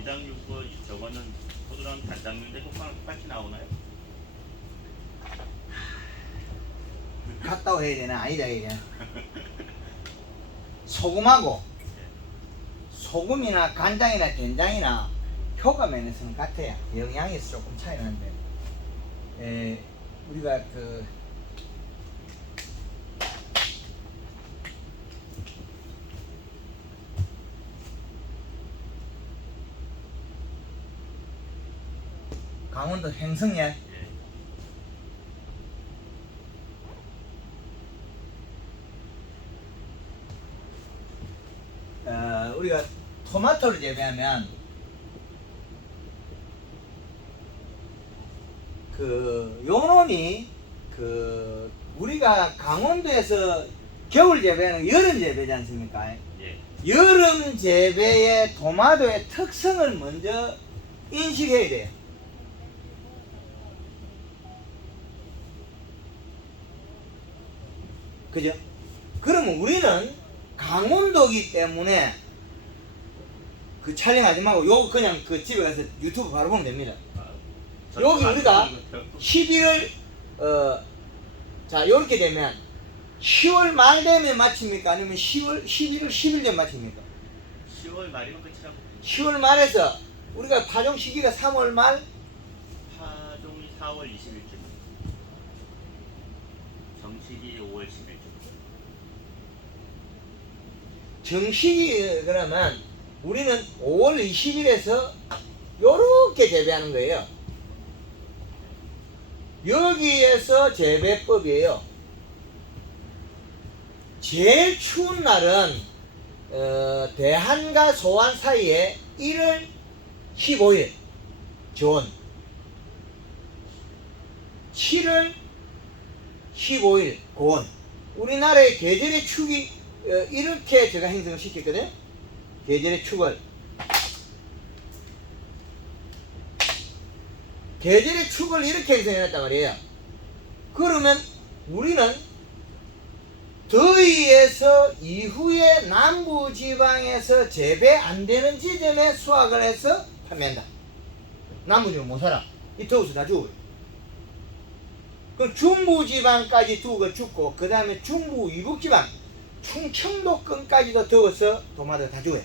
이당육과 저거는 포도랑 단장류인데 효과는 똑같이 나오나요? 같다고 해야 되나 아니다 해야 되나. 소금하고 소금이나 간장이나 된장이나 효과 면에서는 같아요. 영양에서 조금 차이 나는데 우리가 그 강원도 횡성에 우리가 토마토를 재배하면 그 요놈이 그 우리가 강원도에서 겨울 재배는 여름 재배지 않습니까? 예. 여름 재배의 토마토의 특성을 먼저 인식해야 돼요. 그죠? 그러면 우리는 강원도기 때문에 그 촬영하지 말고 요거 그냥 그 집에 가서 유튜브 바로 보면 됩니다. 여기 우리가 11월 자 요렇게 되면 10월 말 되면 마칩니까? 아니면 10월 11월 10일 되면 마칩니까? 10월 말이면 끝이라고. 10월 말에서 우리가 파종 시기가 3월 말 파종이 4월 20일쯤. 정식이 5월 10일쯤. 정식이 그러면 우리는 5월 20일에서 요렇게 재배하는 거예요. 여기에서 재배법이에요. 제일 추운 날은 대한과 소환 사이에 1월 15일 저온 7월 15일 고온. 우리나라의 계절의 축이 이렇게 제가 형성을 시켰거든요. 계절의 축을 이렇게 형성해놨단 말이에요. 그러면 우리는 더위에서 이후에 남부지방에서 재배 안 되는 지점에 수확을 해서 판매한다. 남부지방 못 살아. 이 더워서 다 죽어요. 그럼 중부지방까지 두고 죽고, 그 다음에 중부 이북지방, 충청도권까지도 더워서 도마도 다 죽어요.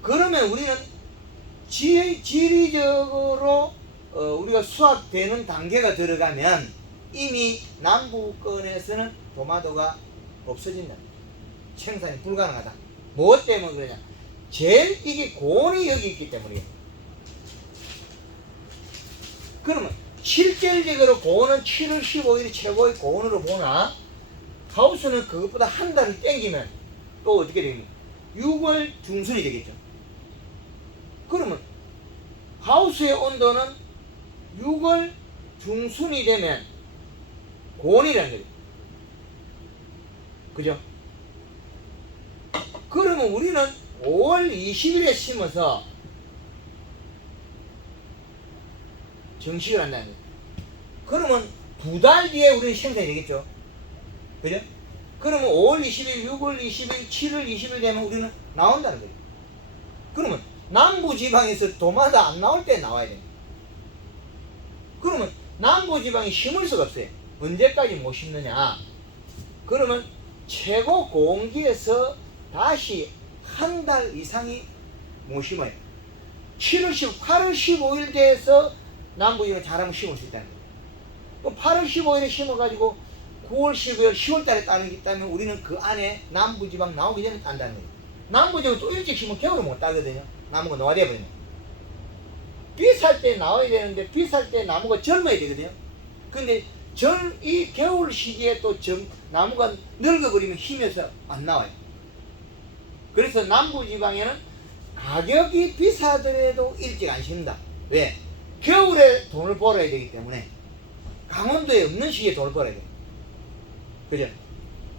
그러면 우리는 지리적으로 우리가 수확되는 단계가 들어가면 이미 남부권에서는 도마도가 없어진다. 생산이 불가능하다. 무엇 때문에 그러냐? 제일 이게 고온이 여기 있기 때문이에요. 그러면 실질적으로 고온은 7월 15일이 최고의 고온으로 보나 하우스는 그것보다 한 달을 땡기면 또 어떻게 됩니까? 6월 중순이 되겠죠. 그러면 하우스의 온도는 6월 중순이 되면 고온이라는 거죠. 그죠? 그러면 우리는 5월 20일에 심어서 정식을 한다는 거죠. 그러면 2달 뒤에 우리는 생산이 되겠죠. 그죠? 그러면 5월 20일, 6월 20일, 7월 20일 되면 우리는 나온다는 거죠. 그러면 남부지방에서 도마도 안 나올 때 나와야 돼요. 그러면 남부지방이 심을 수가 없어요. 언제까지 못 심느냐? 그러면 최고 고온기에서 다시 한 달 이상이 못 심어요. 7월 10, 8월 15일 돼서 남부지방 잘하면 심을 수 있다는 거예요. 8월 15일에 심어가지고 9월 12월 10월 달에 따는 게 있다면 우리는 그 안에 남부지방 나오기 전에 딴다는 거예요. 남부지방 또 일찍 심으면 겨울에 못 따거든요. 나무가 노화돼 버리면. 비쌀 때 나와야 되는데 비쌀 때 나무가 젊어야 되거든요. 근데 이 겨울 시기에 또 나무가 늙어버리면 힘에서 안 나와요. 그래서 남부지방에는 가격이 비싸더라도 일찍 안 심는다. 왜? 겨울에 돈을 벌어야 되기 때문에. 강원도에 없는 시기에 돈을 벌어야 돼요. 그죠?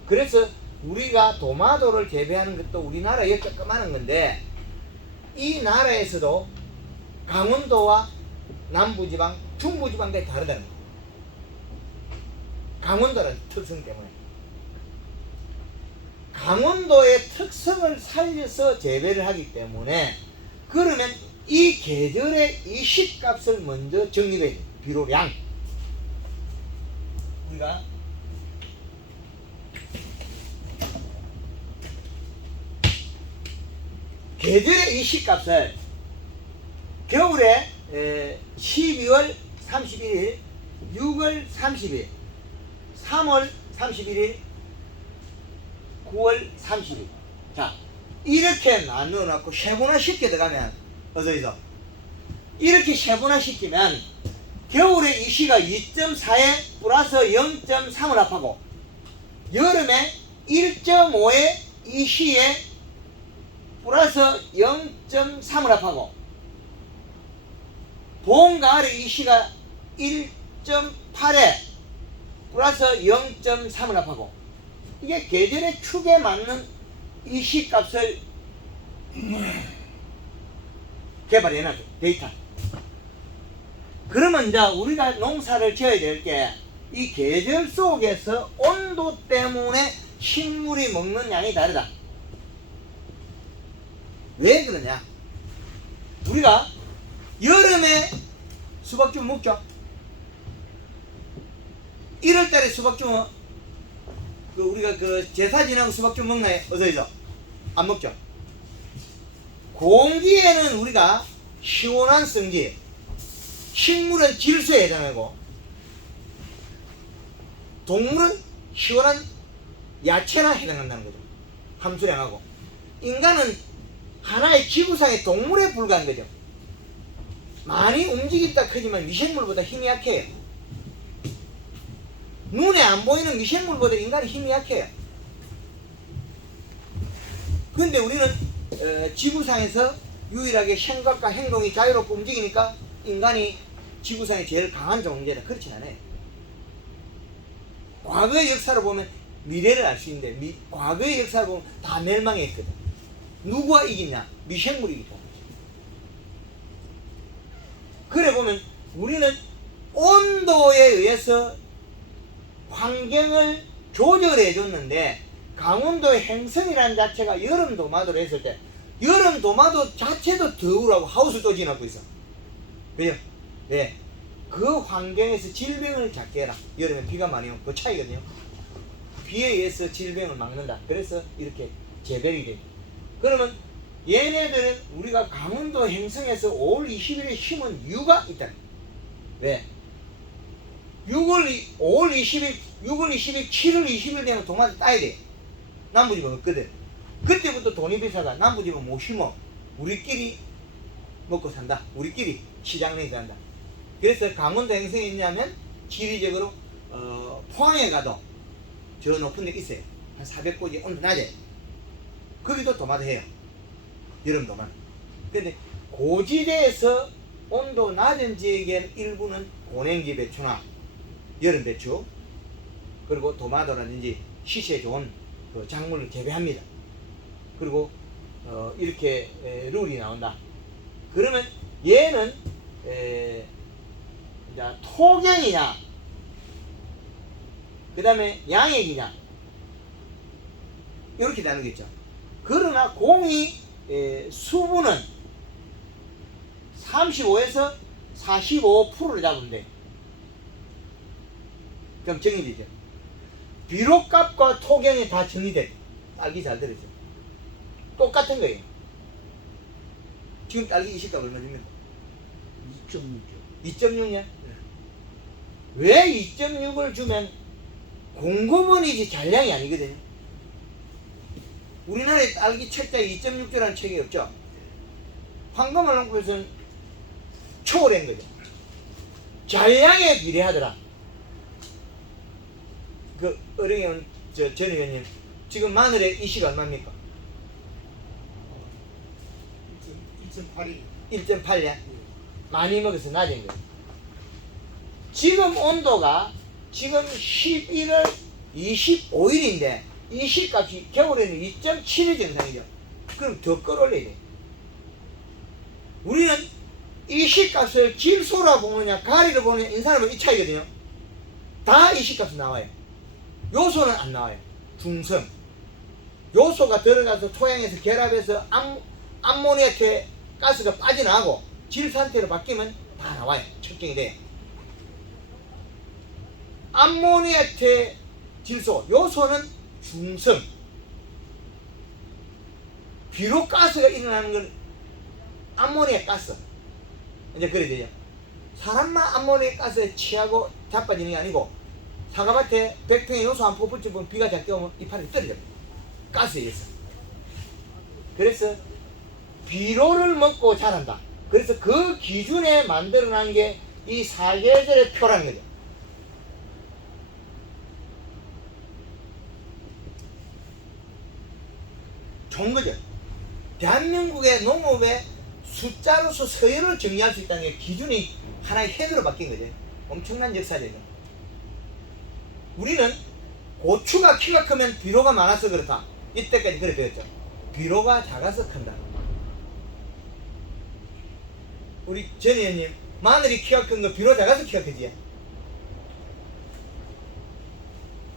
그래서 우리가 도마도를 재배하는 것도 우리나라에 조그마한 건데 이 나라에서도 강원도와 남부지방, 중부지방까지 다르다는 거예요. 강원도라는 특성 때문에. 강원도의 특성을 살려서 재배를 하기 때문에 그러면 이 계절의 이 시값을 먼저 정리해야 돼요. 비료량. 우리가 계절의 이 시값을 겨울에 12월 31일, 6월 30일, 3월 31일, 9월 30일. 자, 이렇게 나누어 놓고 세분화 시켜 들어가면 어디서 이렇게 세분화 시키면 겨울에 이 시가 2.4에 플러스 0.3을 합하고 여름에 1.5에 이 시에 플러스 0.3을 합하고 봄 가을에 이 시가 1.8에 플러스 0.3을 합하고 이게 계절의 축에 맞는 이 시값을 개발해놨죠. 데이터. 그러면 이제 우리가 농사를 지어야 될 게 이 계절 속에서 온도 때문에 식물이 먹는 양이 다르다. 왜 그러냐? 우리가 여름에 수박죽 먹죠. 1월달에 수박죽 우리가 제사 지나고 수박죽 먹나요? 어디서? 안 먹죠. 공기에는 우리가 시원한 성질, 식물은 질소에 해당하고 동물은 시원한 야채나 해당한다는 거죠. 함수량하고 인간은 하나의 지구상의 동물에 불과한 거죠. 많이 움직인다 크지만 미생물보다 힘이 약해요. 눈에 안 보이는 미생물보다 인간이 힘이 약해요. 그런데 우리는 지구상에서 유일하게 생각과 행동이 자유롭고 움직이니까 인간이 지구상에 제일 강한 존재다. 그렇진 않아요. 과거의 역사를 보면 미래를 알 수 있는데 과거의 역사를 보면 다 멸망했거든. 누구와 이기냐? 미생물이 이기다. 그래 보면 우리는 온도에 의해서 환경을 조절해 줬는데 강원도의 행성이라는 자체가 여름 도마도를 했을 때 여름 도마도 자체도 더우라고 하우스 또 지나고 있어. 왜요? 네. 그 환경에서 질병을 잡게 해라. 여름에 비가 많이 오면 그 차이거든요. 비에 의해서 질병을 막는다. 그래서 이렇게 재배이 됩니다. 그러면 얘네들은 우리가 강원도 행성에서 5월 20일에 심은 이유가 있다. 왜? 5월 20일, 6월 20일, 7월 20일 되면 도마도 따야 돼. 남부집은 없거든. 그때부터 돈이 비싸다. 남부집은 못 심어. 우리끼리 먹고 산다. 우리끼리 시장내에서 한다. 그래서 강원도 행성에 있냐면 지리적으로 포항에 가도 저 높은 데 있어요. 한 400고지 온도 낮아요. 거기도 도마도 해요. 여름 도마. 근데 고지대에서 온도 낮은 지역에는 일부는 고냉지 배추나 여름 배추 그리고 도마도라든지 시세에 좋은 그 작물을 재배합니다. 그리고 이렇게 룰이 나온다. 그러면 얘는 토경이냐 그 다음에 양액이냐 이렇게 나누겠죠. 그러나 공이 수분은 35에서 45%를 잡으면 돼. 그럼 정리되죠. 비료값과 토경이 다 정리돼. 딸기 잘 들으죠. 똑같은 거예요. 지금 딸기 이식값 얼마 줍니까? 2.6죠. 2.6냐? 네. 왜 2.6을 주면 공급원이지 잔량이 아니거든요. 우리나라에 딸기 책자에 2.6조라는 책이 없죠. 황금알농구에서는 초월한 거죠. 잔량에 비례하더라. 그 어령이 전 의원님 지금 마늘의 이시가 얼마입니까? 2.8이 1.8년 많이 먹어서 낮은 거예요. 지금 온도가 지금 11월 25일인데 이 시값이 겨울에는 2.7일 정상이죠. 그럼 더 끌어올려야 돼. 우리는 이 시값을 질소라 보느냐 가리를 보느냐 인산을 이 차이거든요. 다 이 시값이 나와요. 요소는 안 나와요. 중성. 요소가 들어가서 토양에서 결합해서 암모니아태 가스가 빠져나가고 질 상태로 바뀌면 다 나와요. 측정이 돼요. 암모니아태 질소, 요소는 중성. 비록 가스가 일어나는 건 암모니아 가스. 이제 그래 되죠. 사람만 암모니아 가스에 취하고 자빠지는 게 아니고, 사과밭에 100평의 요소 한 포 붙여보면 비가 작게 오면 이파리 떨어져요. 가스에 의해서. 그래서 비료를 먹고 자란다. 그래서 그 기준에 만들어낸 게 이 사계절의 표라는 거죠. 좋은 거죠. 대한민국의 농업의 숫자로서 서열을 정리할 수 있다는 게 기준이 하나의 핵으로 바뀐 거죠. 엄청난 역사적이죠. 우리는 고추가 키가 크면 비료가 많아서 그렇다. 이때까지 그래 배웠죠. 비료가 작아서 큰다. 우리 전 의원님, 마늘이 키가 큰 거 비료 작아서 키가 크지.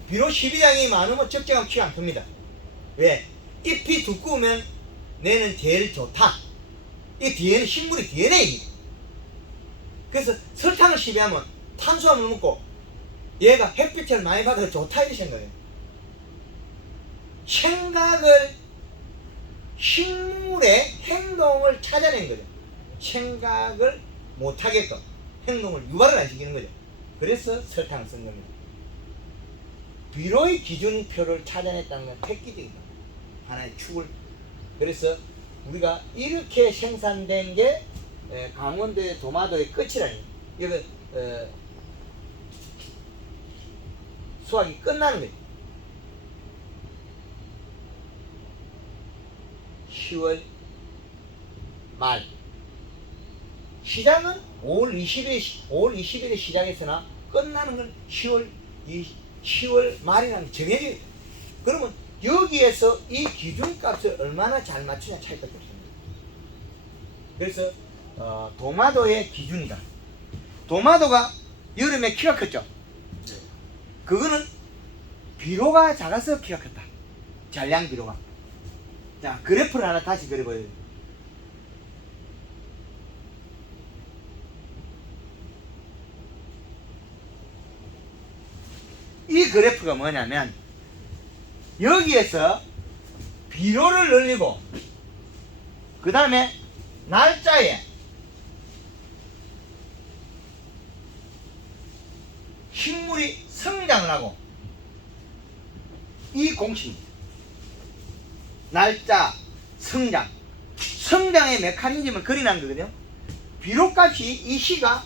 비료 12장이 많으면 적정하면 키가 안 큽니다. 왜? 잎이 두꺼우면 내는 제일 좋다. 이 뒤에는 식물이 DNA입니다. 그래서 설탕을 시비하면 탄수화물 먹고 얘가 햇빛을 많이 받아서 좋다 이 생각이에요. 생각을, 식물의 행동을 찾아낸 거죠. 생각을 못하게끔 행동을 유발을 안 시키는 거죠. 그래서 설탕을 쓴 겁니다. 비료의 기준표를 찾아냈다는 건 획기적인 겁니다. 하나의 축을. 그래서 우리가 이렇게 생산된 게 강원도의 도마도의 끝이라니. 이거 수확이 끝나는 거예요. 10월 말. 시작은 5월 20일에 시작했으나 끝나는 건 10월 말이라는 게 정해져 있어요. 그러면 여기에서 이 기준값을 얼마나 잘 맞추냐 차이밖에 없습니다. 그래서 도마도의 기준이다. 도마도가 여름에 키가 컸죠. 그거는 비료가 작아서 키가 컸다. 잔량 비료가. 자, 그래프를 하나 다시 그려봐요. 이 그래프가 뭐냐면, 여기에서 비료를 늘리고 그 다음에 날짜에 식물이 성장을 하고, 이 공식입니다. 날짜, 성장의 메커니즘을 그려놓은 거거든요. 비료값이 이 시가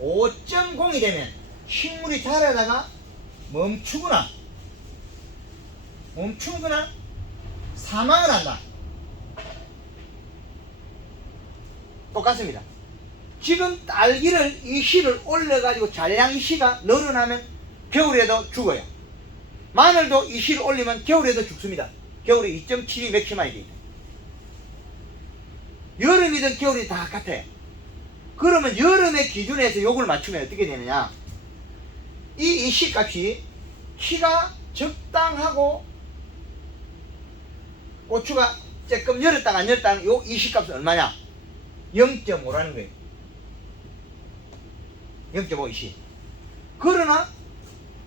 5.0이 되면 식물이 자라다가 멈추거나 사망을 한다. 똑같습니다. 지금 딸기를 이 시를 올려가지고 잔량 이 시가 늘어나면 겨울에도 죽어요. 마늘도 이 시를 올리면 겨울에도 죽습니다. 겨울에 2.7이 맥시마이 돼 있다. 여름이든 겨울이 다 같아요. 그러면 여름의 기준에서 요걸 맞추면 어떻게 되느냐? 이 시 값이 키가 적당하고 고추가 조금 열었다가 안 열었다가 요 이 시 값은 얼마냐? 0.5라는 거예요. 0.5 이시. 그러나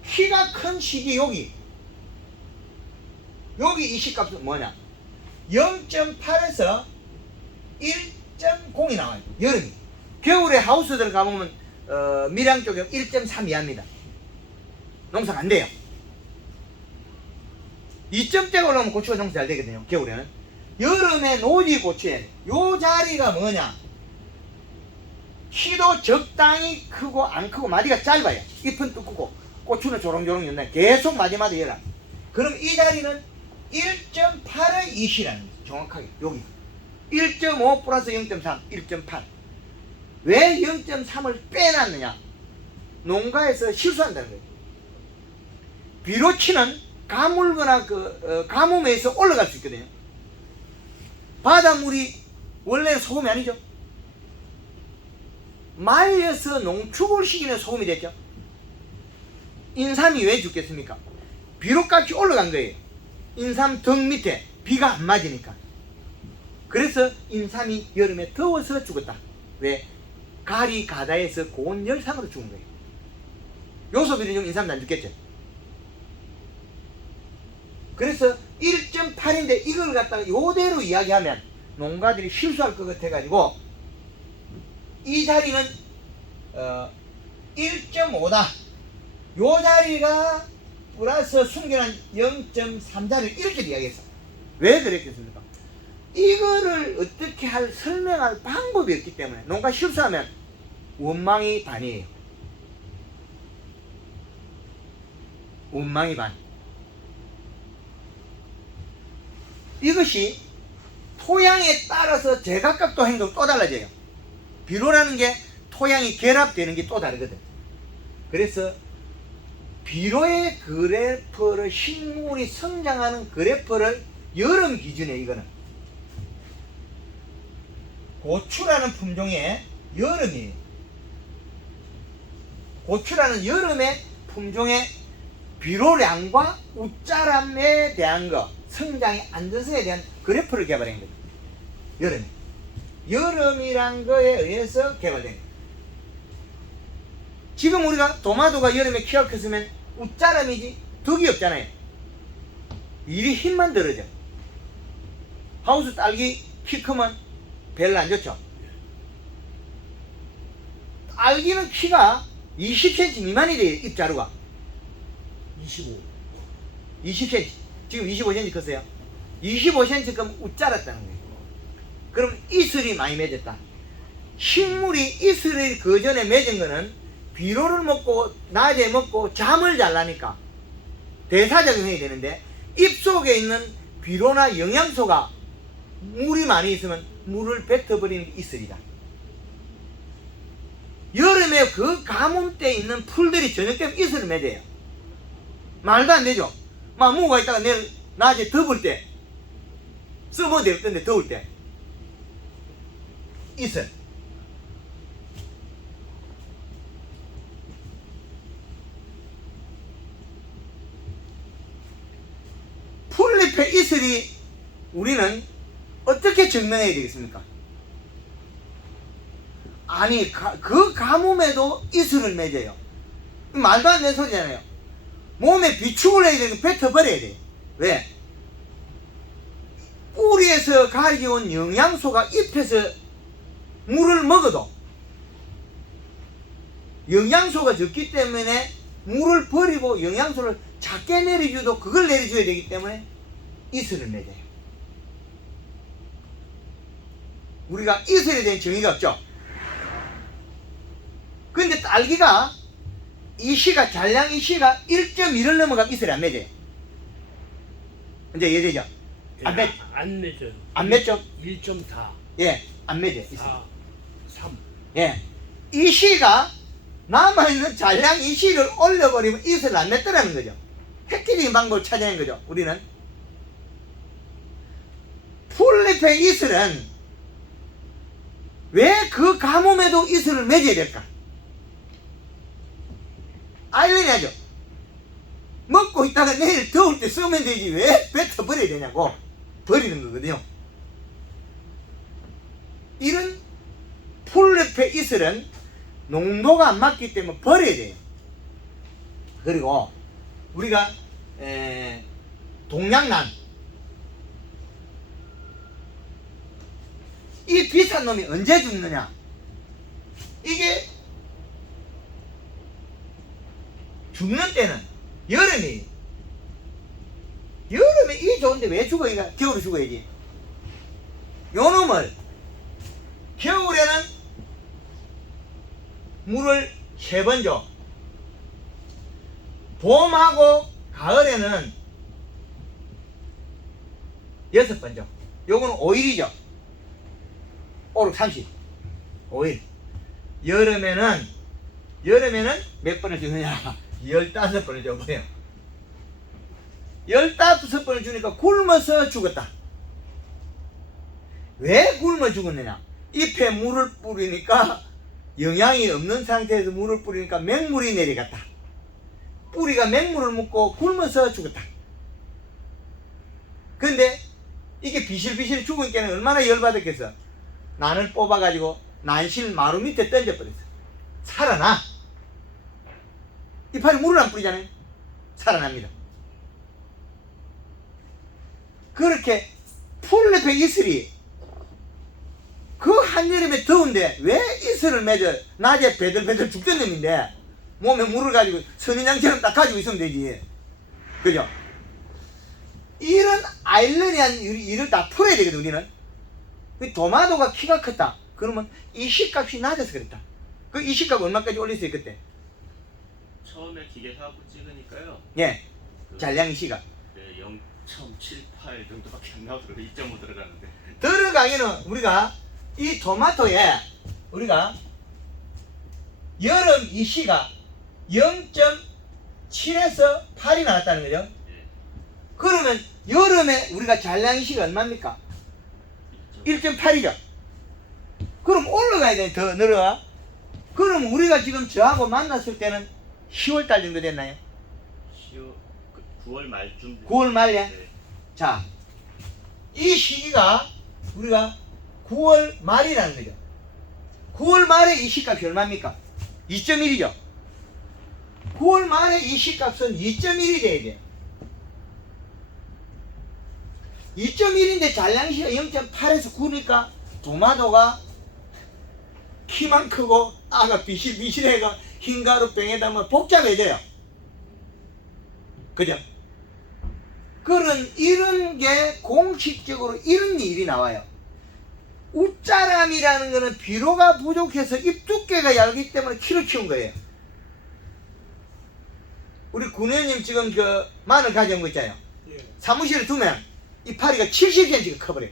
키가 큰 시기 여기 이 시 값은 뭐냐? 0.8에서 1.0이 나와요. 여름이. 겨울에 하우스들 가보면 밀양 쪽에 1.3 이하입니다. 농사가 안 돼요. 2점대가 올라오면 고추가 농사 잘 되거든요. 겨울에는. 여름에 노지 고추에 요 자리가 뭐냐? 키도 적당히 크고 안 크고 마디가 짧아요. 잎은 두껍고 고추는 조롱조롱 연다. 계속 마디마디 열어. 그럼 이 자리는 1.8의 이시라는 거예요. 정확하게 여기 1.5 플러스 0.3 1.8. 왜 0.3을 빼놨느냐? 농가에서 실수한다는 거예요. 비료치는 가물거나 가뭄에 서 올라갈 수 있거든요. 바닷물이 원래 소금이 아니죠. 말려서 농축을 시키는 소금이 됐죠. 인삼이 왜 죽겠습니까? 비료값이 올라간 거예요. 인삼 등 밑에 비가 안 맞으니까. 그래서 인삼이 여름에 더워서 죽었다. 왜? 가리 가다에서 고온 열상으로 죽은 거예요. 요소비는 좀 인삼도 안 죽겠죠. 그래서 1.8인데 이걸 갖다가 요대로 이야기하면 농가들이 실수할 것 같아가지고 이 자리는 1.5다. 요 자리가 플러스 순결한 0.3자를 이렇게 이야기했어. 왜 그랬겠습니까? 이거를 어떻게 설명할 방법이 없기 때문에 농가 실수하면 원망이 반이에요. 원망이 반. 이것이 토양에 따라서 제각각도 행동 또 달라져요. 비료라는 게 토양이 결합되는 게 또 다르거든. 그래서 비료의 그래프를, 식물이 성장하는 그래프를 여름 기준에, 이거는 고추라는 품종의 여름이에요. 고추라는 여름의 품종의 비료량과 웃자람에 대한 거, 성장의 안전성에 대한 그래프를 개발한 거예요. 여름에. 여름이란 거에 의해서 개발된 거예요. 지금 우리가 도마도가 여름에 키가 컸으면 웃자람이지 덕이 없잖아요. 이리 힘만 들어져. 하우스 딸기 키 크면 별로 안 좋죠. 딸기는 키가 20cm 미만이 돼요. 잎자루가 20cm. 지금 25cm 컸어요. 25cm 면 웃자랐다는 거예요. 그럼 이슬이 많이 맺었다. 식물이 이슬을 그 전에 맺은 거는 비료를 먹고 낮에 먹고 잠을 잘 나니까 대사작용이 되는데, 잎 속에 있는 비료나 영양소가 물이 많이 있으면 물을 뱉어버리는 게 이슬이다. 여름에 그 가뭄때 있는 풀들이 저녁 되면 이슬을 맺어요. 말도 안 되죠. 막 무가 있다가 내일 낮에 더울 때 써먹어도 될 텐데 더울 때 이슬. 풀잎의 이슬이 우리는 어떻게 증명해야 되겠습니까? 아니, 그 가뭄에도 이슬을 맺어요. 말도 안 되는 소리잖아요. 몸에 비축을 해야 되니까 뱉어버려야 돼요. 왜? 뿌리에서 가져온 영양소가 잎에서 물을 먹어도 영양소가 적기 때문에 물을 버리고 영양소를 작게 내려줘도 그걸 내려줘야 되기 때문에 이슬을 맺어요. 우리가 이슬에 대한 정의가 없죠. 근데 딸기가 이시가, 잔량 이시가 1.1을 넘어가면 이슬이 안 맺어요. 이제 이해되죠? 안 맺어요. 안 맺죠? 1.4. 예, 안 맺어요. 4, 3. 예. 이시가 남아있는 잔량 이시를 올려버리면 이슬을 안 맺더라는 거죠. 획기적인 방법을 찾아낸 거죠. 우리는 풀잎의 이슬은 왜 그 가뭄에도 이슬을 맺어야 될까? 아이러니하죠. 먹고 있다가 내일 더울 때 쓰면 되지 왜 뱉어버려야 되냐고 버리는 거거든요. 이런 풀잎의 이슬은 농도가 안 맞기 때문에 버려야 돼요. 그리고 우리가 동양란, 이 비싼 놈이 언제 죽느냐? 이게 죽는 때는 여름이. 여름에 이 좋은데 왜 죽어? 이가 겨울에 죽어야지. 요 놈을 겨울에는 물을 3번 줘. 봄하고 가을에는 6번 줘. 요거는 5일이죠. 5, 6, 30. 5일. 여름에는 몇 번을 주느냐? 15번을 줘버려요. 15번을 주니까 굶어서 죽었다. 왜 굶어 죽었느냐? 잎에 물을 뿌리니까 영양이 없는 상태에서 물을 뿌리니까 맹물이 내려갔다. 뿌리가 맹물을 먹고 굶어서 죽었다. 근데 이게 비실비실 죽은 게는 얼마나 열받았겠어. 나는 뽑아가지고 난실 마루 밑에 던져버렸어. 살아나. 이파리 물을 안 뿌리잖아요. 살아납니다. 그렇게 풀잎에 이슬이 그 한여름에 더운데 왜 이슬을 맺어? 낮에 배들배들 죽던 놈인데 몸에 물을 가지고 선인장처럼 딱 가지고 있으면 되지. 그죠? 이런 아이러니한 일을 다 풀어야 되거든. 우리는 도마도가 키가 컸다 그러면 이식값이 낮아서 그랬다. 그 이식값 얼마까지 올렸어요 그때? 처음에 기계 사갖고 찍으니까요. 예, 그, 잔량이식값 네, 0.78 정도밖에 안 나오더라고요. 2.5 들어가는데. 들어가기는 우리가 이 토마토에 우리가 여름 이시가 0.7에서 8이 나왔다는 거죠. 예. 그러면 여름에 우리가 잔량이시가 얼마입니까? 1.8이죠. 그럼 올라가야 돼. 더 늘어가. 그럼 우리가 지금 저하고 만났을 때는 10월달 정도 됐나요? 9월 말쯤. 9월 말에. 네. 자, 이 시기가 우리가 9월 말이라는 거죠. 9월 말에 이 시값이 얼마입니까? 2.1이죠. 9월 말에 이 시값은 2.1이 돼야 돼요. 2.1인데 잔량시가 0.8에서 9니까 도마도가 키만 크고 아가 비실비실해가 흰가루 병에다 뭐 복잡해져요. 그죠? 이런 게 공식적으로 이런 일이 나와요. 웃자람이라는 거는 비료가 부족해서 잎 두께가 얇기 때문에 키를 키운 거예요. 우리 군회님 지금 그 마늘 가져온 거 있잖아요. 예. 사무실에 두면 이 파리가 70cm가 커버려요.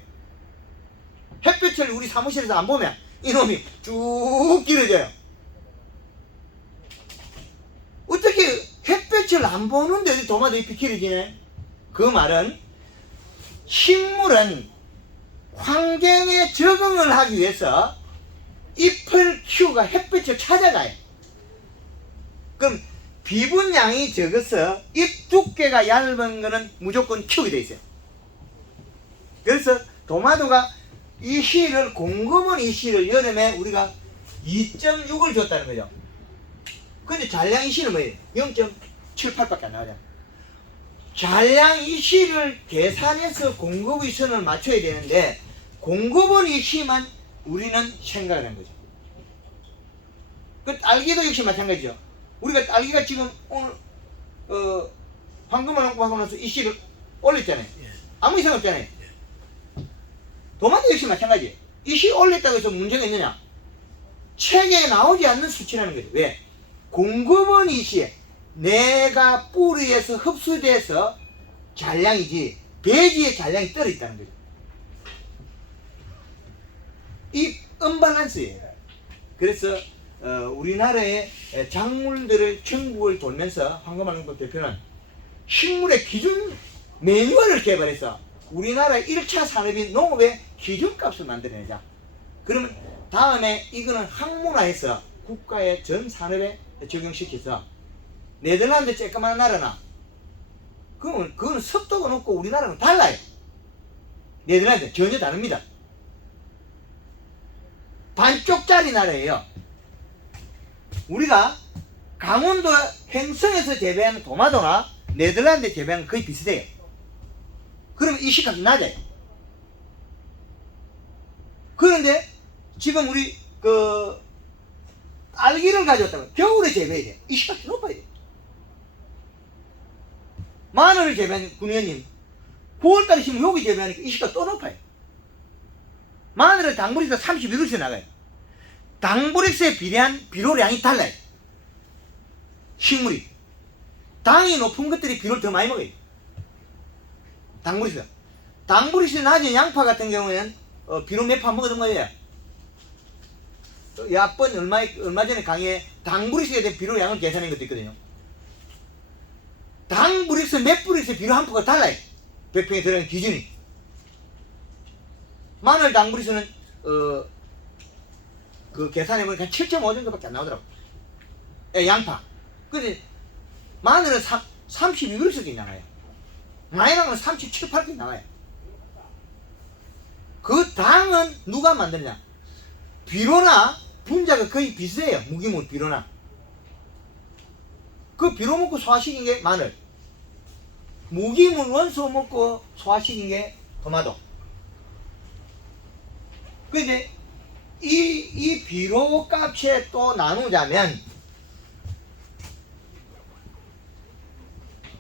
햇볕을 우리 사무실에서 안 보면 이놈이 쭉 길어져요. 어떻게 햇볕을 안 보는데 도마도 잎이 길어지네? 그 말은 식물은 환경에 적응을 하기 위해서 잎을 키우가 햇빛을 찾아가요. 그럼 비분량이 적어서 잎 두께가 얇은 거는 무조건 키우게 돼 있어요. 그래서 도마도가 이 씨를 공급은 이 씨를 여름에 우리가 2.6을 줬다는 거죠. 근데 잔량 이 씨는 뭐예요? 0.78밖에 안 나오잖아요. 잔량 이 씨를 계산해서 공급의 선을 맞춰야 되는데 공급은 이 씨만 우리는 생각을 한 거죠. 그 딸기도 역시 마찬가지죠. 우리가 딸기가 지금 오늘 황금을 얹고 하고 나서 이 씨를 올렸잖아요. 아무 이상 없잖아요. 도마도 역시 마찬가지예요. 이 씨 올렸다고 해서 문제가 있느냐? 책에 나오지 않는 수치라는 거죠. 왜? 공급은 이 씨에 내가 뿌리에서 흡수돼서 잔량이지 배지의 잔량이 떨어있다는 거죠. 이 언밸런스예요. 그래서 우리나라의 작물들을 전국을 돌면서 황금환경부 대표는 식물의 기준 매뉴얼을 개발해서 우리나라 1차 산업인 농업의 기준값을 만들어내자. 그러면 다음에 이거는 항문화해서 국가의 전 산업에 적용시켜서 네덜란드 쬐까만 나라나 그러면 그거는 습도가 높고 우리나라는 달라요. 네덜란드 전혀 다릅니다. 반쪽짜리 나라예요. 우리가 강원도 행성에서 재배하는 도마도나 네덜란드에 재배하는 거의 비슷해요. 그러면 이 시값이 낮아요. 그런데 지금 우리 딸기를 가져왔다면 겨울에 재배해야 돼. 이 시값이 높아야 돼. 마늘을 재배하는 군의원님 9월달에 심으면 여기 재배하니까 이 시값 또 높아요. 마늘은 당브릭스 32루스 나가요. 당브릭스에 비례한 비료량이 달라요. 식물이 당이 높은 것들이 비료를 더 많이 먹어요. 당브릭스 낮은 양파 같은 경우에는 비료 몇 판 먹어둔 거예요. 야번 얼마 전에 강의에 당브릭스에 대한 비료량을 계산한 것도 있거든요. 당브릭스 몇 브릭스 비료 한 포가 달라요. 100평에 들어가는 기준이. 마늘 당브릭스는 그 계산해보니까 7.5 정도밖에 안 나오더라고. 양파. 근데 마늘은 32브릭스도 나와요. 많이 나오면 37, 8도 나와요. 그 당은 누가 만드느냐? 비료나 분자가 거의 비슷해요. 무기물 비료나. 그 비료 먹고 소화시킨 게 마늘. 무기물 원소 먹고 소화시킨 게 토마토. 근데 이 비료 값에 또 나누자면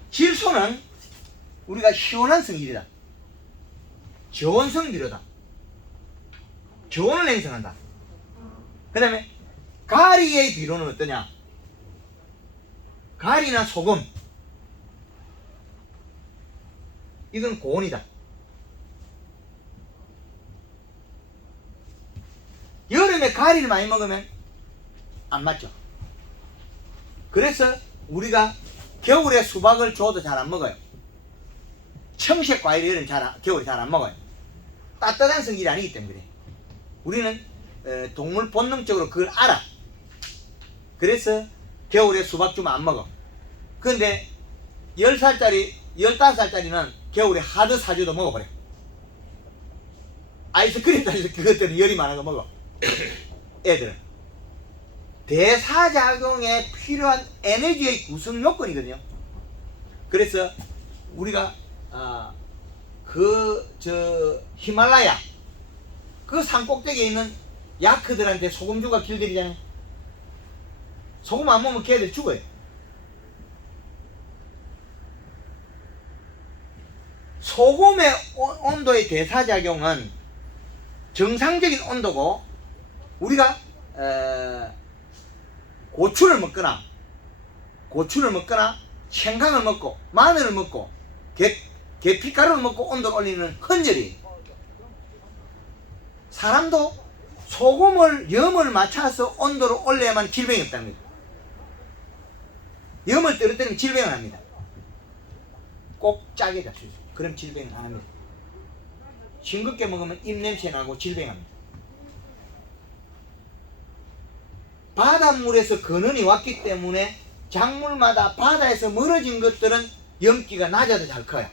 질소는 우리가 시원한 성질이다. 저온성 비료다. 저온을 생성한다. 그 다음에 가리의 비료는 어떠냐? 가리나 소금, 이건 고온이다. 여름에 가리를 많이 먹으면 안 맞죠. 그래서 우리가 겨울에 수박을 줘도 잘 안 먹어요. 청색 과일을 겨울에 잘 안 먹어요. 따뜻한 성질이 아니기 때문에 그래. 우리는 동물 본능적으로 그걸 알아. 그래서 겨울에 수박 주면 안 먹어. 근데 10살짜리 15살짜리는 겨울에 하드 사주도 먹어버려. 아이스크림 사주도 그것들은 열이 많은 거 먹어. 애들은 대사작용에 필요한 에너지의 구성 요건이거든요. 그래서 우리가 히말라야 그 산 꼭대기에 있는 야크들한테 소금주가 길들이잖아요. 소금 안 먹으면 걔들 죽어요. 소금의 온도의 대사작용은 정상적인 온도고, 우리가 고추를 먹거나 생강을 먹고 마늘을 먹고 계피가루를 먹고 온도를 올리는 헌혈이에요. 사람도 소금을 염을 맞춰서 온도를 올려야만 질병이 없답니다. 염을 떨어뜨리면 질병을 합니다. 꼭 짜게 잡수세요. 그럼 질병은 안 합니다. 싱겁게 먹으면 입냄새 나고 질병합니다. 바닷물에서 근원이 왔기 때문에 작물마다 바다에서 멀어진 것들은 염기가 낮아도 잘 커요.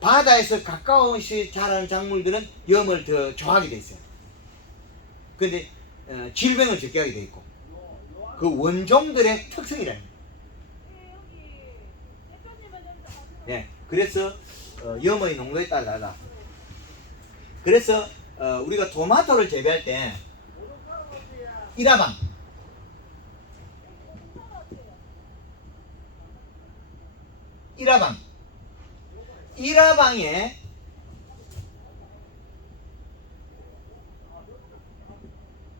바다에서 가까워서 자라는 작물들은 염을 더 좋아하게 돼 있어요. 근데 질병을 적게 하게 돼 있고, 그 원종들의 특성이라는 거예요. 네, 그래서 염의 농도에 따라. 그래서 우리가 토마토를 재배할 때 일화방에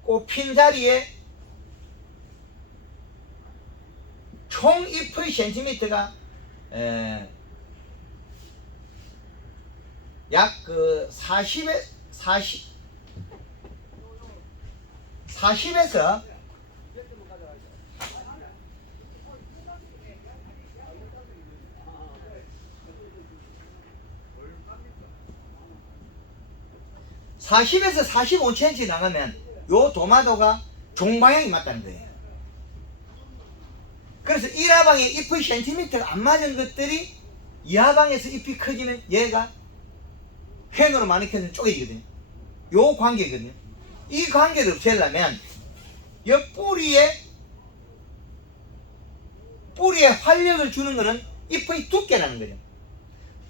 꽃핀 자리에 총 잎의 센티미터가 약 40에서 45cm 나가면 요 토마토가 종방향이 맞다는 거예요. 그래서 1화방에 잎의 센티미터가 안 맞은 것들이 2화방에서 잎이 커지면 얘가 횡으로 많이 커지면 쪼개지거든요. 요 관계거든요. 이 관계를 없애려면 옆 뿌리에 활력을 주는 것은 잎의 두께라는 거죠.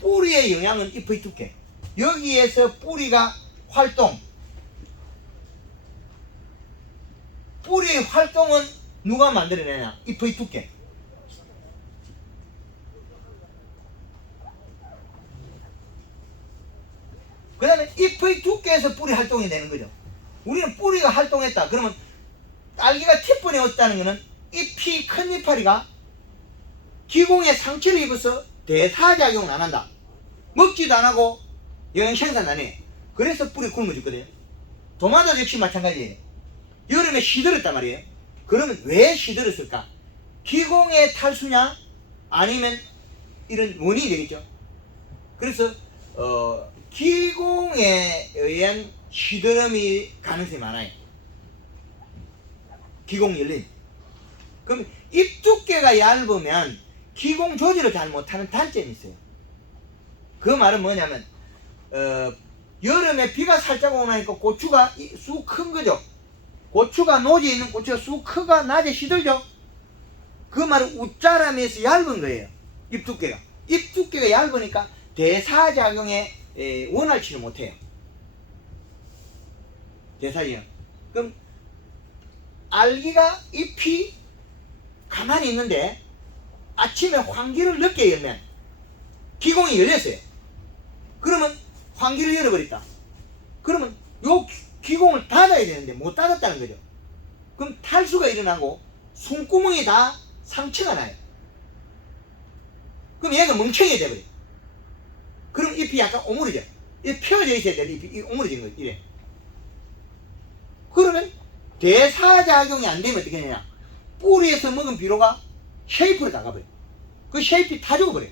뿌리의 영향은 잎의 두께. 여기에서 뿌리가 뿌리의 활동은 누가 만들어내냐? 잎의 두께. 그 다음에 잎의 두께에서 뿌리 활동이 되는 거죠. 우리는 뿌리가 활동했다. 그러면 딸기가 티분에 왔다는 것은 잎이 큰 이파리가 기공에 상처를 입어서 대사작용을 안 한다. 먹지도 안 하고 영양 생산 안 해. 그래서 뿌리 굶어 죽거든요. 토마토 역시 마찬가지예요. 여름에 시들었단 말이에요. 그러면 왜 시들었을까? 기공의 탈수냐? 아니면 이런 원인이 되겠죠. 그래서 기공에 의한 시들음이 가능성이 많아요. 기공 열림. 그럼 잎 두께가 얇으면 기공 조절을 잘 못하는 단점이 있어요. 그 말은 뭐냐면 여름에 비가 살짝 오고 나니까 고추가 쑥 큰 거죠. 고추가 노지에 있는 고추가 쑥 크가 낮에 시들죠. 그 말은 웃자람에서 얇은 거예요. 잎 두께가. 잎 두께가 얇으니까 대사작용에 원활치를 못해요. 대사작용. 그럼 알기가 잎이 가만히 있는데 아침에 환기를 늦게 열면 기공이 열렸어요. 그러면 환기를 열어버렸다. 그러면 요 기공을 닫아야 되는데 못 닫았다는 거죠. 그럼 탈수가 일어나고 숨구멍이 다 상처가 나요. 그럼 얘가 멍청이 돼버려요. 그럼 잎이 약간 오므려져. 이 펴져 있어야 돼. 잎이 오므려진 거예요. 이래. 그러면 대사작용이 안 되면 어떻게 되냐? 뿌리에서 먹은 비료가 쉐이프로 나가버려요. 그 쉐이프이 다 죽어버려요.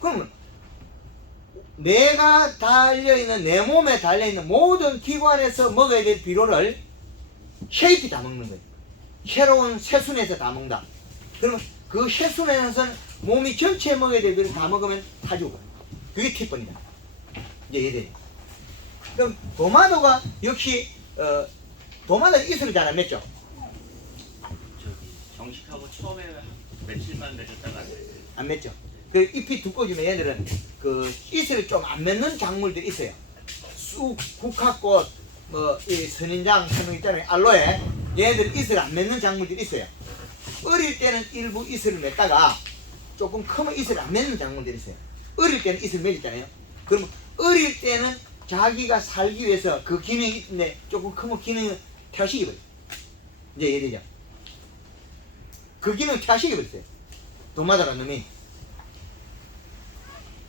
그러면 내가 달려있는, 내 몸에 달려있는 모든 기관에서 먹어야 될 비료를 쉐이프이 다 먹는 거예요. 새로운 새순에서 다 먹는다. 그러면 그 새순에서는 몸이 전체에 먹어야 될 비료를 다 먹으면 다 죽어요. 그게 팁번이다. 이제 이해돼요. 그럼 도마도가 역시 도마도 이슬을 잘 안 맺죠. 저기 정식하고 처음에 며칠만 맺었다가 안 됐어요. 안 맺죠. 그 잎이 두꺼워지면 얘들은 그 이슬을 좀 안 맺는 작물들이 있어요. 쑥, 국화꽃, 이 선인장, 선ung 있잖아요. 알로에. 얘들 이슬 안 맺는 작물들이 있어요. 어릴 때는 일부 이슬을 맺다가 조금 크면 이슬을 안 맺는 작물들이 있어요. 어릴 때는 이슬을 맺었잖아요. 그러면 어릴 때는 자기가 살기 위해서 그 기능이 있는데 조금 크면 기능을 퇴화시켜버려요. 이제 이해되죠? 그 기능을 퇴화시켜버렸어요. 도마도라는 놈이.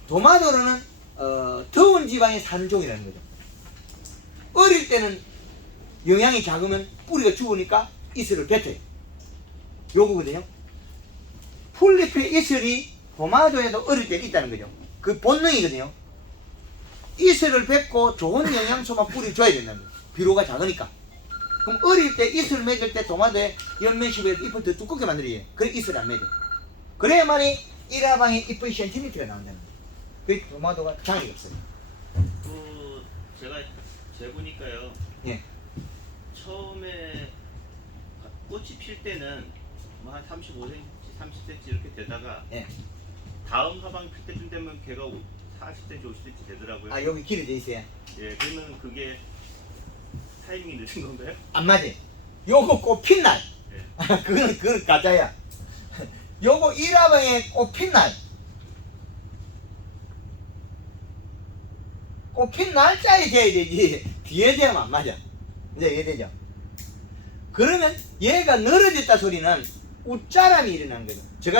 도마도로는 더운 지방에 사는 종이라는 거죠. 어릴 때는 영양이 작으면 뿌리가 죽으니까 이슬을 뱉어요. 요거거든요. 풀잎의 이슬이 도마도에도 어릴 때 있다는 거죠. 그 본능이거든요. 이슬을 뱉고 좋은 영양소만 뿌리 줘야 된다는 거예요. 비료가 작으니까. 그럼 어릴 때 이슬을 맺을 때 도마도에 연면식으로 잎을 더 두껍게 만들어요. 그래 이슬을 안 맺어요. 그래야만이 일화방에 잎의 센티미터가 나온다는 거예요. 그 도마도가 장이 없어요. 그 제가 재보니까요. 예. 처음에 꽃이 필 때는 뭐 한 35cm, 30cm 이렇게 되다가 예. 다음 하방 필 때쯤 되면 걔가 40cm, 50cm 되더라고요. 아 여기 길어져 있어요. 예, 그러면 그게 타이밍이 늦은 건가요? 안 맞지? 요거 꽃 핀 날. 예. 그건 가짜야. 요거 일화방에 꽃 핀 날. 꽃 핀 날짜에 돼야 되지. 뒤에 되면 안 맞아. 이제 이해되죠? 그러면 얘가 늘어졌다 소리는 웃자람이 일어나는 거죠. 제가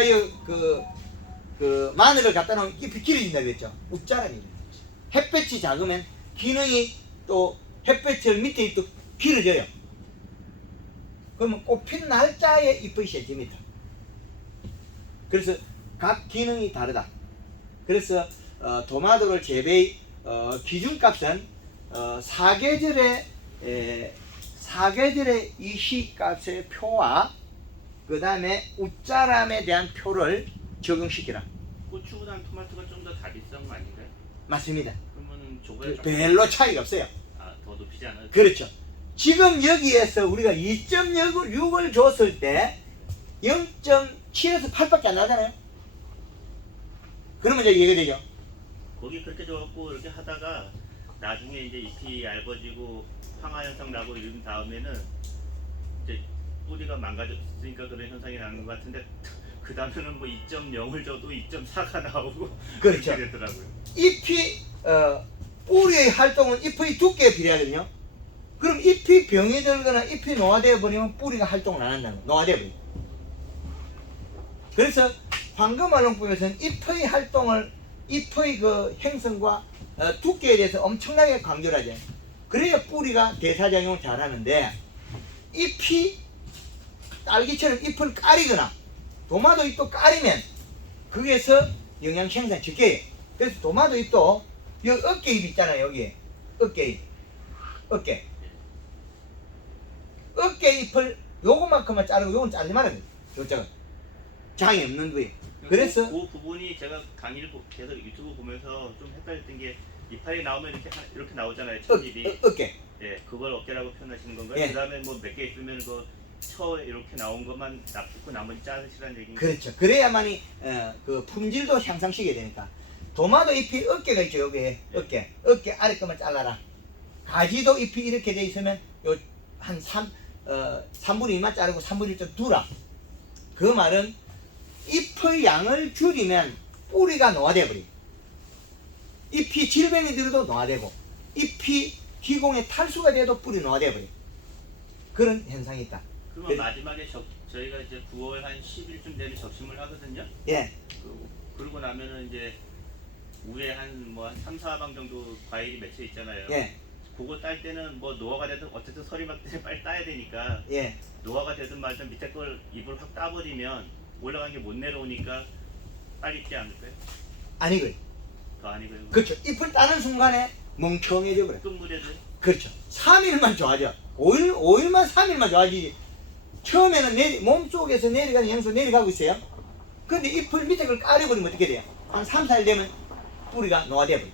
그 마늘을 갖다 놓으면 잎이 길어진다고 했죠. 웃자람이 일어나는 거죠. 햇볕이 작으면 기능이 또 햇볕을 밑에 또 길어져요. 그러면 꽃핀 날짜에 잎의 센티미터. 그래서 각 기능이 다르다. 그래서 도마도를 재배의 기준값은 사계절의 이시값의 표와 그 다음에 웃자람에 대한 표를 적용시키라. 고추보다는 토마토가 좀 더 다 비싼 거 아닌가요? 맞습니다. 그러면은 저거에 별로 차이가 없어요. 더 높이지 않아요? 그렇죠. 지금 여기에서 우리가 2.6을 줬을 때 0.7에서 8밖에 안 나잖아요. 그러면 이제 이해가 되죠. 거기 그렇게 줘갖고 이렇게 하다가 나중에 이제 잎이 얇아지고 황화 현상 나고 이런 다음에는 이제 뿌리가 망가졌으니까 그런 현상이 나는 것 같은데 그 다음에는 뭐 2.0을 줘도 2.4가 나오고 그렇죠. 그렇게 되더라고요. 잎이 뿌리의 활동은 잎의 두께에 비례하거든요. 그럼 잎이 병이 들거나 잎이 노화되어 버리면 뿌리가 활동을 안 한다는 거예요. 노화되어 버려요. 그래서 황금알롱법에서는 잎의 활동을 잎의 그 행성과 두께에 대해서 엄청나게 강조를 하죠. 그래야 뿌리가 대사작용을 잘 하는데 잎이 딸기처럼 잎을 까리거나 도마도 잎도 까리면 거기에서 영양 생산 적게 해요. 그래서 도마도 잎도 여기 어깨 잎 있잖아요. 여기 어깨 잎, 어깨 잎을 요거만큼만 자르고 요건 자르지 말아야 돼요. 요쪽은 장이 없는 부위. 그래서 그 부분이 제가 강의를 계속 유튜브 보면서 좀 헷갈렸던 게 이파리 나오면 이렇게 이렇게 나오잖아요. 첫입이. 어깨. 예, 그걸 어깨라고 표현하시는 건가요? 예. 그다음에 뭐 몇 개 있으면 그 처 이렇게 나온 것만 납두고 나머지 자르시라는 얘기인가요? 그렇죠. 그래야만이 그 품질도 향상시켜야 되니까. 도마도 잎이 어깨가 있죠. 여기 어깨 아래 것만 잘라라. 가지도 잎이 이렇게 돼 있으면 요한 3분의 2만 자르고 3분의 1좀 두라. 그 말은 잎의 양을 줄이면 뿌리가 노화돼 버려. 잎이 질병이 들어도 노화되고 잎이 기공에 탈수가 돼도 뿌리 노화돼 버려. 그런 현상이 있다. 그러면 마지막에 저희가 이제 9월 한 10일쯤 되면 적심을 하거든요. 예, 그러고 나면은 이제 위에 한 3, 4방 정도 과일이 맺혀 있잖아요. 예, 그거 딸 때는 뭐 노화가 되든 어쨌든 서리막 때문에 빨리 따야 되니까 예. 노화가 되든 말든 밑에 걸 잎을 확 따버리면 올라간 게 못 내려오니까 빨리 익지 않을까요? 아니고요. 더 아니고요. 그렇죠. 잎을 따는 순간에 멍청해져 버려. 끝물에도 그렇죠. 3일만 좋아져. 5일만 3일만 좋아지지. 처음에는 몸속에서 내려가는 영수 내려가고 있어요. 근데 잎을 밑에 걸 까려버리면 어떻게 돼요? 한 3, 4일 되면 뿌리가 노화돼 버려.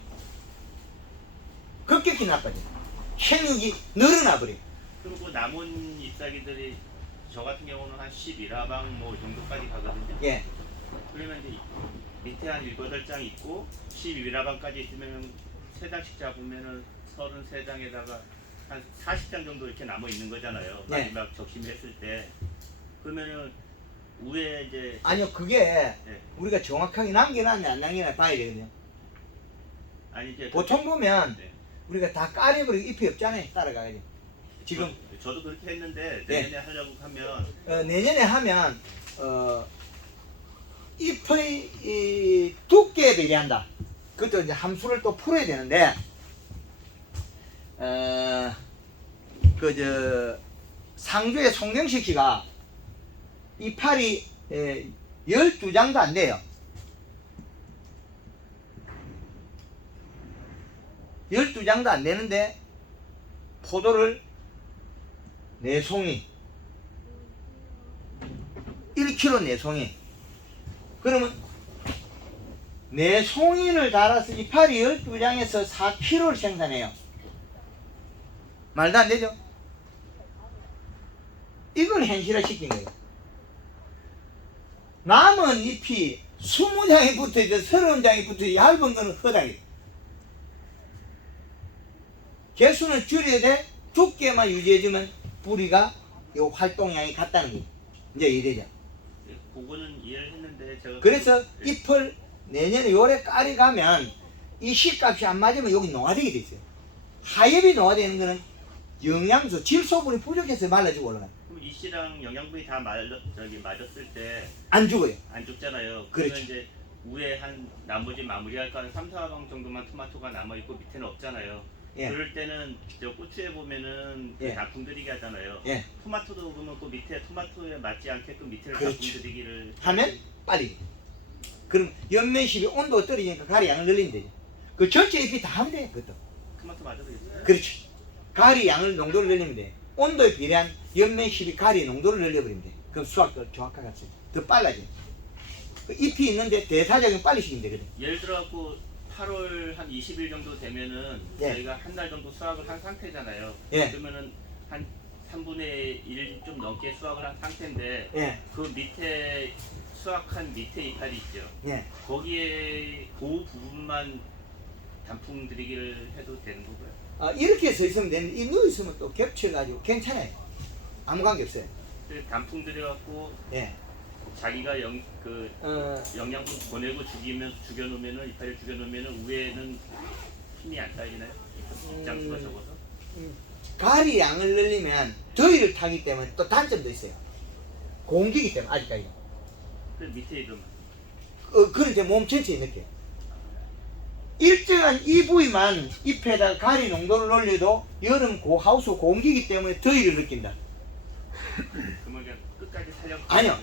급격히 나빠져. 생육이 늘어나 버려. 그리고 남은 잎사귀들이 저 같은 경우는 한 11화방 뭐 정도까지 가거든요. 예, 그러면 이제 밑에 한 7, 8장 있고 11화방까지 있으면 3장씩 잡으면은 33장에다가 한 40장 정도 이렇게 남아 있는 거잖아요. 네. 마지막 적심했을 때. 그러면은 위에 이제 아니요, 그게 네. 우리가 정확하게 남겨놨냐 안 남겨놨냐 봐야 되거든요. 아니 이제 보통 보면 네. 우리가 다 까려버리고 잎이 없잖아요. 따라가야지. 지금 저도 그렇게 했는데 네. 내년에 하려고 하면 내년에 하면 잎의 이 두께에 비례한다. 그것도 이제 함수를 또 풀어야 되는데 상주의 송경식 씨가 이파리 12장도 안 돼요. 12장도 안 되는데 포도를 4송이 1kg 4송이 그러면 4송이를 달아서 이파리 12장에서 4kg를 생산해요. 말도 안 되죠? 이걸 현실화 시킨 거예요. 남은 잎이 20장이 붙어있어 30장이 붙어있어 얇은 거는 허당이에요. 개수는 줄여야 돼. 두께만 유지해주면 뿌리가 요 활동량이 같다는 거예요. 이제 이래죠. 그거는 이해를 했는데 제가 그래서 잎을 내년에 요래 까리가면 이 씨값이 안 맞으면 여기 노화되게 돼 있어요. 하엽이 노화되는 거는 영양소, 질소분이 부족해서 말라지고 올라가요. 그럼 이 씨랑 영양분이 다 맞았을 때 안 죽어요. 안 죽잖아요. 그렇죠. 그러면 이제 위에 한 나머지 마무리할까 한 3, 4방 정도만 토마토가 남아있고 밑에는 없잖아요. 예. 그럴 때는 저 고추에 보면은 그 예. 단풍 들이기 하잖아요. 예. 토마토도 그러면 그 밑에 토마토에 맞지 않게끔 밑에를 그렇죠. 단풍 들이기를 하면 빨리. 그럼 연면십이 온도가 떨어지니까 가리 양을 늘리면 되죠. 그 전체 잎이 다 하면 돼. 그것도. 토마토 맞아도 되겠어요? 그렇죠. 가리 양을 농도를 늘리면 돼. 온도에 비례한 연면십이 가리 농도를 늘려버리면 돼. 그럼 수확도 정확하게 할수 있어. 더 빨라져. 그 잎이 있는데 대사적인 빨리 시키면 되거든. 예를 들어갖고 8월 한 20일 정도 되면은 예. 저희가 한 달 정도 수확을 한 상태잖아요. 예. 그러면은 한 3분의 1 좀 넘게 수확을 한 상태인데 예, 그 밑에 수확한 밑에 이파리 있죠. 예. 거기에 그 부분만 단풍 들이기를 해도 되는 거고요. 이렇게 서 있으면 되는데, 이 누워 있으면 또 겹쳐가지고 괜찮아요. 아무 관계 없어요. 단풍 들여갖고 예. 자기가 어, 영양분 보내고 죽여놓으면은 이파리를 죽여놓으면은 위에는 힘이 안 쌓이나요? 장수가 적어서. 가리 양을 늘리면 더위를 타기 때문에 또 단점도 있어요. 공기이기 때문에 아직까지. 그 밑에 이름. 그런데 몸 전체에 느껴요. 일정한 이 부위만 잎에다 가리 농도를 올려도 여름 하우스 공기이기 때문에 더위를 느낀다. 그러면 그냥 끝까지 살려. 아니요.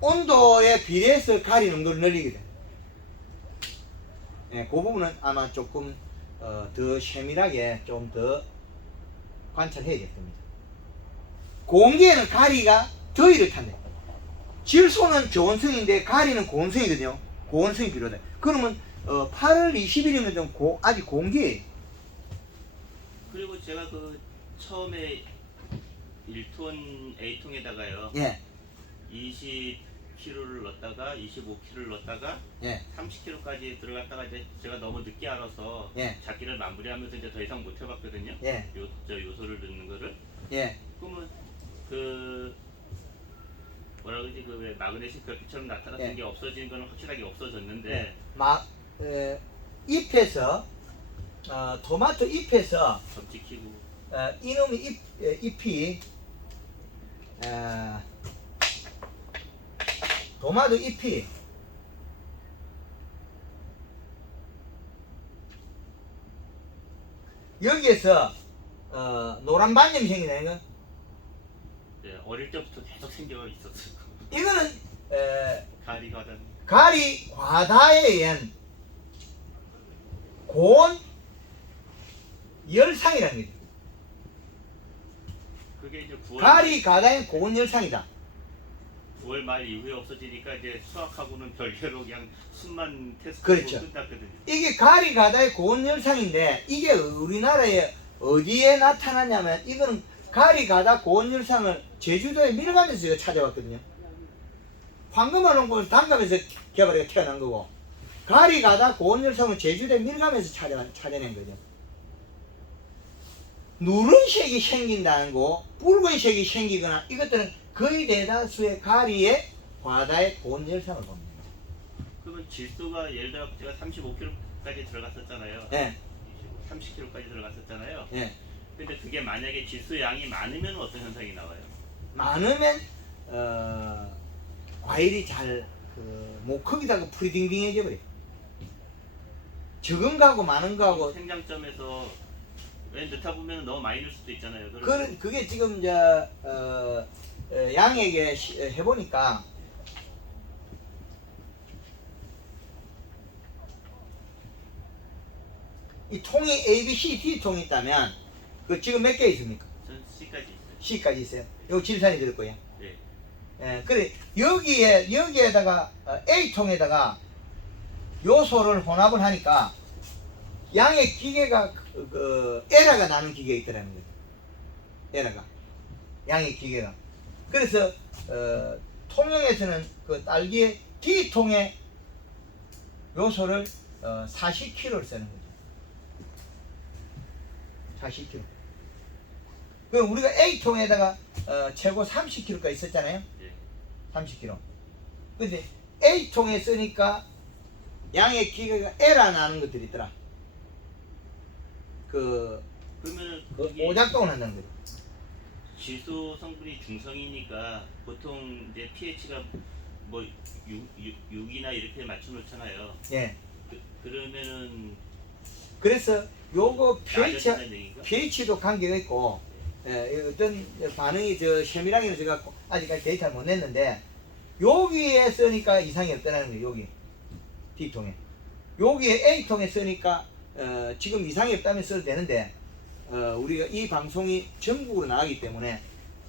온도에 비례해서 가리 농도를 늘리게 돼. 예, 그 부분은 아마 조금 더 세밀하게 좀 더 관찰해야겠습니다. 공기에는 가리가 더위를 탄대. 질소는 저온성인데 가리는 고온성이거든요. 고온성이 필요하다. 그러면 8월 20일이면 좀 아직 공기예요. 그리고 제가 그 처음에 1톤 A통에다가요. 예, 20kg를 넣었다가 25kg를 넣었다가 예, 30kg까지 들어갔다가 이제 제가 너무 늦게 알아서 예. 잡기를 마무리하면서 이제 더 이상 못 해봤거든요. 예, 요소를 넣는 거를. 예, 그러면 그 뭐라 그러지 그 왜 마그네슘 결핍처럼 나타났던 예. 게 없어진 거는 확실하게 없어졌는데 예. 잎에서 토마토 잎에서 접지키고 이놈의 잎이 토마토 잎이 여기에서 노란 반점이 생기는 거. 예, 어릴 때부터 계속 생겨 있었어요. 이거는 가리가 다 가리 과다에 의한 고온 열상이라는 거죠. 그게 이제 9월 가리 과다의 고온 열상이다. 9월 말 이후에 없어지니까 이제 수학하고는 별개로 그냥 수만 테스트로 그렇죠. 끝났거든요. 이게 가리 가다의 고온 열상인데 이게 우리나라에 어디에 나타나냐면 이거는 가리 가다 고온 열상을 제주도에 밀감에서 제가 찾아왔거든요. 황금알 농부를 담감에서 개발해 태어난 거고 가리 가다 고온 열상은 제주도에 밀감에서 찾아낸 거죠. 누런색이 생긴다는 거, 붉은색이 생기거나 이것들은 거의 대다수의 가리의 과다의 고온 열상을 봅니다. 그러면 질소가 예를 들어 제가 35kg까지 들어갔었잖아요. 예, 30kg까지 들어갔었잖아요. 예. 근데 그게 만약에 질소 양이 많으면 어떤 현상이 나와요? 많으면 과일이 잘 못 크기다가 프리딩딩해져 버려. 적은 거하고 많은 거하고 생장점에서 왜 넣다 보면 너무 많이 넣을 수도 있잖아요. 그게 지금 양에게 해보니까 이 통이 A, B, C, D 통이 있다면 그 지금 몇 개 있습니까? 전 C까지 있어요. C까지 있어요. 요 질산이 들을 거예요. 네. 예, 그래 여기에다가 A 통에다가 요소를 혼합을 하니까 양의 기계가 에러가 나는 기계가 있더라는 거예요. 에러가 양의 기계가. 그래서 통영에서는 그 딸기의 D 통에 요소를 40kg를 쓰는 거죠. 40kg. 그럼 우리가 A 통에다가 최고 30kg까지 썼잖아요. 예. 30kg. 근데 A 통에 쓰니까 양의 기계가 에러 나는 것들이 있더라. 그러면 거기 오작동을 한다는 거죠. 질소 성분이 중성이니까 보통 이제 pH가 뭐 6이나 이렇게 맞춰 놓잖아요. 예. 그러면은 그래서 요거 낮아진다는 얘기인가? pH도 관계가 있고 어떤 반응이 세밀하게는 제가 아직까지 데이터를 못 냈는데 여기에 쓰니까 이상이 없다는 거예요. 여기 D통에 여기에 A통에 쓰니까 지금 이상이 없다면 써도 되는데 우리가 이 방송이 전국으로 나가기 때문에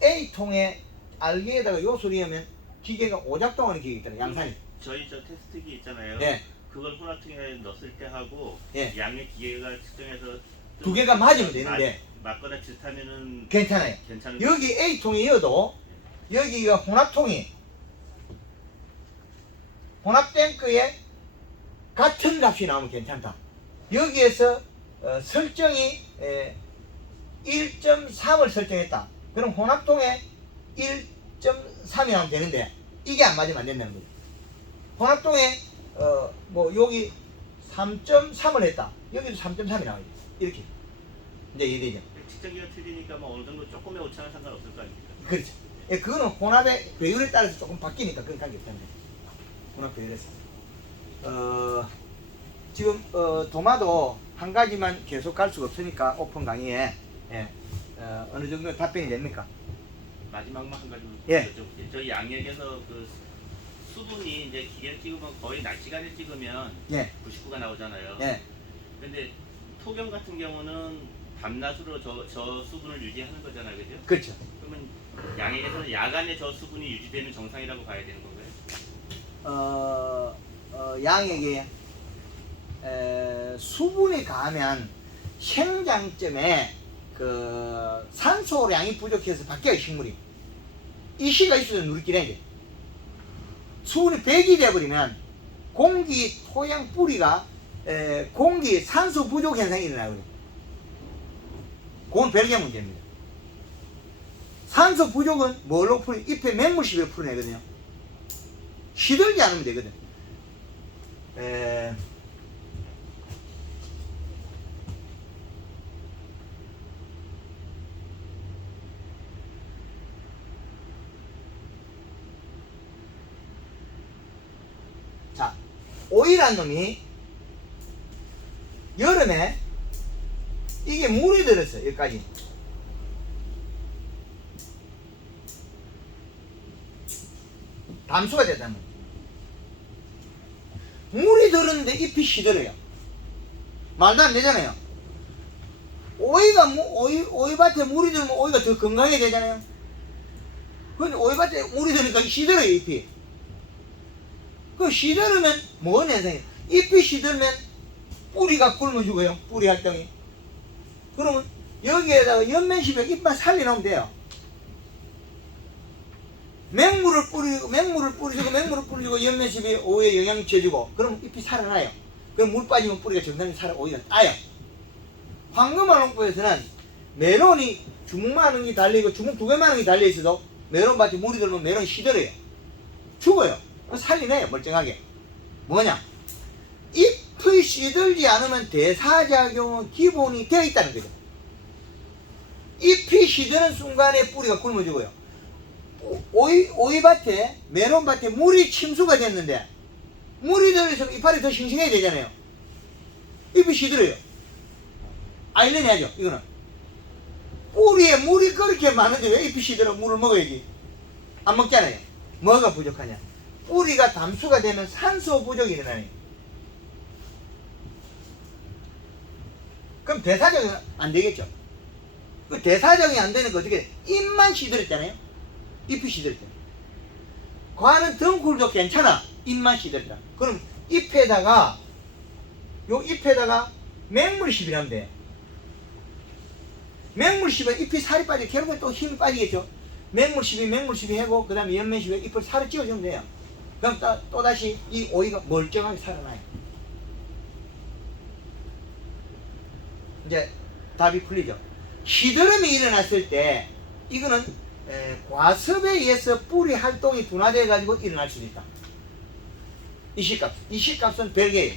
A통에 알게에다가 요소를 넣으면 기계가 오작동하는 기계가 있잖아요. 양산이. 저희 테스트기 있잖아요. 예. 그걸 혼합통에 넣었을 때 하고 예. 양의 기계가 측정해서 두 개가 맞으면 되는데 맞거나 비슷하면은 괜찮아요. 괜찮은 여기 A통이어도 여기가 혼합통이 혼합된 거에 같은 값이 나오면 괜찮다. 여기에서 설정이 1.3을 설정했다. 그럼 혼합통에 1.3이 나오면 되는데 이게 안 맞으면 안 된다는 거죠. 혼합통에 뭐 여기 3.3을 했다. 여기도 3.3이 나와요. 이렇게 이제 이해되죠. 측정기가 틀리니까 뭐 어느 정도 조금의 오차는 상관없을 거 아닙니까? 그렇죠. 그거는 혼합의 배율에 따라서 조금 바뀌니까 그건 관계없다는 거죠. 혼합 배율에서. 지금 도마도 한 가지만 계속 갈 수가 없으니까 오픈 강의에 어느 정도 답변이 됩니까? 마지막만 한 가지 예. 여쭤볼게요. 저희 양력에서 그 수분이 이제 기계를 찍으면 거의 낮 시간에 찍으면 예, 99가 나오잖아요. 예, 근데 토경 같은 경우는 밤낮으로 저 수분을 유지하는 거잖아요, 그죠? 그렇죠. 그러면 양액에서는 야간에 저 수분이 유지되면 정상이라고 봐야 되는 건가요? 양에게 수분이 가하면 생장점에 그 산소량이 부족해서 바뀌어요, 식물이. 이시가 있어도 누리끼리야 돼. 수분이 100이 돼버리면 공기, 토양, 뿌리가 공기, 산소 부족 현상이 일어나거든요. 그건 별개 문제입니다. 산소 부족은 뭘로 풀? 잎에 맹물식으로 풀어내거든요. 시들지 않으면 되거든. 자, 오이란 놈이 여름에 이게 물이 들었어요. 여기까지. 담수가 됐다는 거예요. 물이 들었는데 잎이 시들어요. 말도 안 되잖아요. 오이밭에 물이 들면 오이가 더 건강하게 되잖아요. 근데 오이밭에 물이 들으니까 시들어요, 잎이. 그 시들으면 뭔 현상이에요? 잎이 시들면 뿌리가 굶어 죽어요. 뿌리 활동이. 그러면 여기에다가 연면십에 잎만 살려놓으면 돼요. 맹물을 뿌리고 연면십이 오이에 영향을 줘주고 그럼 잎이 살아나요. 그럼 물 빠지면 뿌리가 정상적으로 살아 오이가 따요. 황금알롱포에서는 메론이 주먹만 한 개 달려있고 주먹 2개만 한 개 달려있어도 메론밭에 물이 들면 메론이 시들어요. 죽어요. 살리네요, 멀쩡하게. 뭐냐? 잎이 시들지 않으면 대사작용은 기본이 되어 있다는 거죠. 잎이 시드는 순간에 뿌리가 굶어 죽어요. 오이밭에, 메론밭에 물이 침수가 됐는데 물이 들어있으면 이파리 더 싱싱해야 되잖아요. 잎이 시들어요. 아이러니하죠, 이거는. 뿌리에 물이 그렇게 많은데 왜 잎이 시들어? 물을 먹어야지. 안 먹잖아요. 뭐가 부족하냐? 뿌리가 담수가 되면 산소 부족이 일어나요. 그럼 대사적이 안 되겠죠. 그 대사적이 안 되는 거 어떻게 돼? 잎만 시들었잖아요. 잎이 시들었잖아요. 과는 덩굴도 괜찮아. 잎만 시들었다. 그럼 잎에다가 맹물십이라면 돼. 맹물십에 잎이 살이 빠지고 결국엔 또 힘이 빠지겠죠. 맹물십이 하고 그 다음에 연면십에 잎을 살을 찌워주면 돼요. 그럼 또다시 이 오이가 멀쩡하게 살아나요. 이제 답이 풀리죠. 시드름이 일어났을 때 이거는 과습에 의해서 뿌리 활동이 둔화되어 가지고 일어날 수도 있다. 이식값은 별개예요.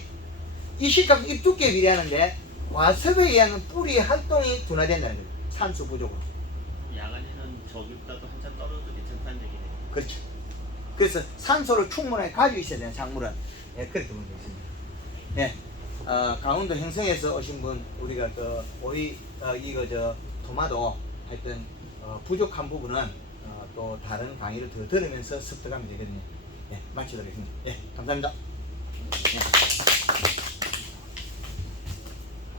이식값은 잎 두께에 비례하는데 과습에 의한 뿌리 활동이 둔화된다는 거예요. 산소 부족으로. 야간에는 저기보다도 한참 떨어져도 괜찮다는 얘기네요. 그렇죠. 그래서 산소를 충분하게 가지고 있어야 되는 작물은 그렇게 보면 되겠습니다. 네. 강원도 행성에서 오신 분 우리가 그 오이 토마토 하여튼 부족한 부분은 또 다른 강의를 더 들으면서 습득하면 되거든요. 네, 마치도록 하겠습니다. 네, 감사합니다. 네.